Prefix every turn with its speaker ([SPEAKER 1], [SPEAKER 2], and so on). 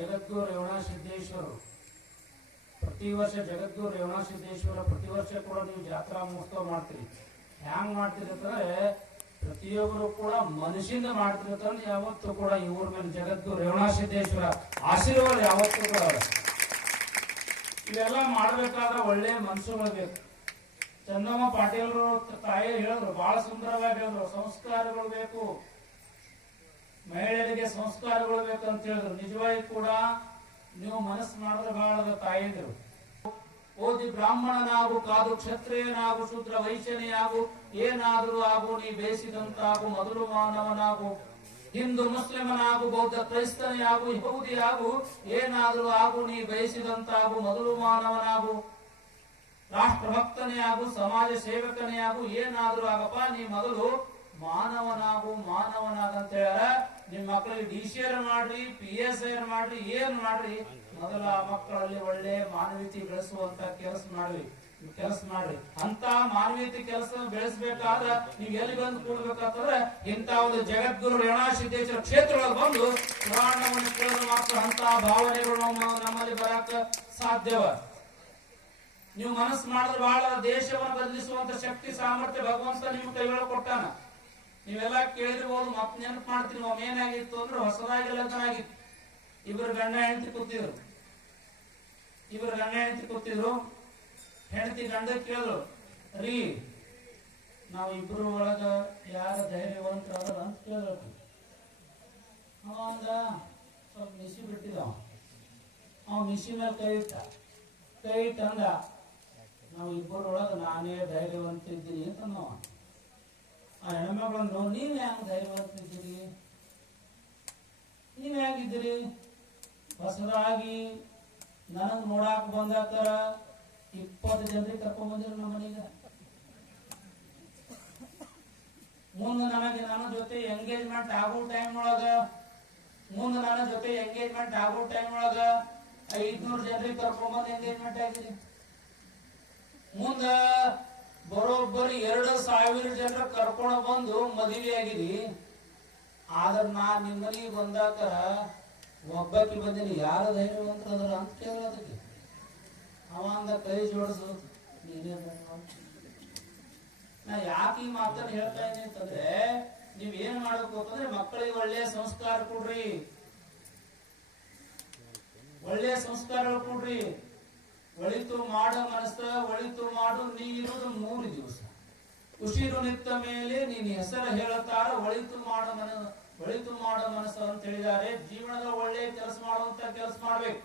[SPEAKER 1] ಜಗದ್ಗುರು ರೇವಣ ಸಿದ್ದೇಶ್ವರು ಪ್ರತಿ ವರ್ಷ ಜಗದ್ಗುರು ರೇವಣ ಸಿದ್ದೇಶ್ವರ ಪ್ರತಿ ವರ್ಷ ಕೂಡ ನೀವು ಜಾತ್ರಾ ಮಹೋತ್ಸವ ಮಾಡ್ತೀರಿ. ಹ್ಯಾಂಗ್ ಮಾಡ್ತೀರಿ ಅಂತಂದ್ರೆ ಪ್ರತಿಯೊಬ್ಬರು ಕೂಡ ಮನಸ್ಸಿಂದ ಮಾಡ್ತಿರ್ತಾರೆ ಯಾವತ್ತೂ ಕೂಡ ಊರ ಮೇಲೆ ಜಗದ್ಗುರು ರೇವಣ ಸಿದ್ದೇಶ್ವರ ಆಶೀರ್ವಾದ ಯಾವತ್ತೂ ಕೂಡ. ಇವೆಲ್ಲ ಮಾಡ್ಬೇಕಾದ್ರೆ ಒಳ್ಳೆ ಮನಸ್ಸು ಬೇಕು ಚಂದಮ್ಮ ಪಾಟೀಲ್ರು ತಾಯಿ ಹೇಳಿದ್ರು ಬಹಳ ಸುಂದರವಾಗಿ ಹೇಳಿದ್ರು, ಸಂಸ್ಕಾರಗಳು ಬೇಕು. ಮಹಿಳೆಯರಿಗೆ ಸಂಸ್ಕಾರಗಳು ಬೇಕು ಅಂತ ಹೇಳಿದ್ರು. ನಿಜವಾಗಿ ಕೂಡ ನೀವು ಮನಸ್ಸು ಮಾಡಿದ್ರೆ ಬಹಳ ತಾಯಂದಿರು. ಓದಿ ಬ್ರಾಹ್ಮಣನಾಗು, ಕಾದು ಕ್ಷತ್ರಿಯನಾಗು, ಶೂದ್ರ ವೈಶ್ಯನಿಯಾಗು, ಏನಾದರೂ ಆಗು, ನೀ ಬೇಸಿದಂತಾಗು, ಮೊದಲು ಮಾನವನಾಗು, ಹಿಂದೂ ಮುಸ್ಲಿಮನಾಗು, ಬೌದ್ಧ ಕ್ರೈಸ್ತನಿಯಾಗು, ಯಹೂದಿಯಾಗು, ಏನಾದರೂ ಆಗು, ನೀ ಬಯಸಿದಂತಾಗು ಮೊದಲು ಮಾನವನಾಗು. ರಾಷ್ಟ್ರಭಕ್ತನೇ ಆಗು ಸಮಾಜ ಸೇವಕನೇ ಆಗು ಏನಾದ್ರೂ ಆಗಪ್ಪ, ನೀ ಮೊದಲು ಮಾನವನಾಗು ಅಂತ ಹೇಳ್ಯಾರ. ನಿಮ್ ಮಕ್ಕಳಿಗೆ ಡಿ ಸಿ ಆರ್ ಮಾಡ್ರಿ ಪಿ ಎಸ್ ಐ ಮಾಡ್ರಿ, ಏನ್ ಮಾಡ್ರಿ? ಮೊದಲ ಆ ಮಕ್ಕಳಲ್ಲಿ ಒಳ್ಳೆ ಮಾನವೀಯತೆ ಬೆಳೆಸುವಂತ ಕೆಲಸ ಮಾಡ್ರಿ. ಕೆಲಸ ಮಾಡ್ರಿ. ಅಂತ ಮಾನವೀಯತೆ ಕೆಲಸ ಬೆಳೆಸಬೇಕಾದ್ರೆ ನೀವ್ ಎಲ್ಲಿ ಬಂದು ಕೂಡ್ಬೇಕಾಗ್ತದ್ರೆ ಇಂತ ಒಂದು ಜಗದ್ಗುರು ರೇಣಾ ಸಿದ್ದೇಶ್ವರ ಕ್ಷೇತ್ರಗಳಿಗೆ ಬಂದು ಪುರಾಣವನ್ನು ಕೇಳಿದ್ರೆ ಮಾತ್ರ ಅಂತ ಭಾವನೆಗಳು ನಮ್ಮ ನಮ್ಮಲ್ಲಿ ಬರಾಕ ಸಾಧ್ಯವ. ನೀವು ಮನಸ್ಸು ಮಾಡಿದ್ರೆ ಬಹಳ ದೇಶವನ್ನು ಬದಲಿಸುವಂತ ಶಕ್ತಿ ಸಾಮರ್ಥ್ಯ ಭಗವಂತ ನಿಮ್ಗೆ ಕೈಗಳು ಕೊಟ್ಟಾನ. ನೀವೆಲ್ಲ ಕೇಳಿದ್ರು ಮತ್ತೆ ನೆನಪು ಮಾಡ್ತೀನಿ ಒಮ್ಮೆ ಏನಾಗಿತ್ತು ಅಂದ್ರೆ ಹೊಸದಾಗಿ ಲಗ್ನ ಆಗಿತ್ತು ಇಬ್ಬರು ಗಂಡ ಹೆಂಡತಿ ಕೂತಿದ್ರು. ಇಬ್ರು ಗಂಡ ಹೆಂಡತಿ ಕೂತಿದ್ರು. ಹೆಂಡತಿ ಗಂಡ ಕೇಳಿದ್ರು, ರೀ, ನಾವು ಇಬ್ರು ಒಳಗ ಯಾರ ಧೈರ್ಯವಂತ ಅಂತ ಕೇಳಬೇಕು ಅವ ಸ್ವಲ್ಪ ಮಿಸಿ ಬಿಟ್ಟಿದ ಅವ. ಮಿಸಿ ಮೇಲೆ ಕೈ ಇಟ್ಟ. ಕೈ ಇಟ್ಟ ಅಂದ, ನಾವು ಇಬ್ಬರೊಳಗ ನಾನೇ ಧೈರ್ಯವಂತ ಇದ್ದೀನಿ ಅಂತ ಅಂದವ ಆ ನೀವು ನೀವ್ ದಯವಾಗ್ತಿದ್ದೀರಿ ನೀವು ಹೆಂಗಿದ್ದೀರಿ ಹೊಸದಾಗಿ ನನಗ್ ನೋಡಾಕ ಬಂದಾಕರ ಇಪ್ಪತ್ತು ಜನರಿಗೆ ಕರ್ಕೊಂಡ್ ಬಂದಿರು ನಮ್ಮ ಮನೆಗೆ. ಮುಂದೆ ನನಗೆ ನನ್ನ ಜೊತೆ ಎಂಗೇಜ್ಮೆಂಟ್ ಆಗೋ ಟೈಮ್ ಒಳಗ, ಮುಂದೆ ನನ್ನ ಜೊತೆ ಎಂಗೇಜ್ಮೆಂಟ್ ಆಗೋ ಟೈಮ್ ಒಳಗ ಐದ್ನೂರು ಜನರಿಗೆ ಕರ್ಕೊಂಡ್ ಬಂದು ಎಂಗೇಜ್ಮೆಂಟ್ ಆಗಿದೆ. ಮುಂದ ಬರೋಬ್ಬರಿ ಎರಡು ಸಾವಿರ ಜನರ ಕರ್ಕೊಂಡು ಬಂದು ಮದುವೆ ಆಗಿರಿ ಆದ್ರ ನಾ ನಿಮ್ಮಲ್ಲಿ ಬಂದಾಗ ಒಬ್ಬಾಕಿ ಬಂದಿನಿ, ಯಾರ ಧೈರ್ಯ ಅಂತ ಕೇಳೋದಕ್ಕೆ ಅದಕ್ಕೆ. ಅಂದ, ಕೈ ಜೋಡಿಸು, ನೀನೇ. ನಾ ಯಾಕೆ ಈ ಮಾತನ್ನು ಹೇಳ್ತಾ ಇದ್ದೀನಿ ಅಂತಂದ್ರೆ, ನೀವ್ ಏನ್ ಮಾಡಬೇಕು ಅಂತಂದ್ರೆ ಮಕ್ಕಳಿಗೆ ಒಳ್ಳೆಯ ಸಂಸ್ಕಾರ ಕೊಡ್ರಿ. ಒಳ್ಳೆಯ ಸಂಸ್ಕಾರ ಕೊಡ್ರಿ. ಒಳಿತು ಮಾಡ ಮನಸ್ಸ ಒಳಿತು ಮಾಡು, ನೀ ಇರುವುದು ಮೂರು ದಿವಸ. ಉಸಿರು ನಿತ್ತ ಮೇಲೆ ನೀನ್ ಹೆಸರು ಹೇಳುತ್ತಾರ, ಒಳಿತು ಮಾಡ ಮನ, ಒಳಿತು ಮಾಡ ಮನಸ್ಸು ಅಂತ ಹೇಳಿದ್ದಾರೆ. ಜೀವನದ ಒಳ್ಳೆಯ ಕೆಲಸ ಮಾಡುವಂತ ಕೆಲಸ ಮಾಡ್ಬೇಕು.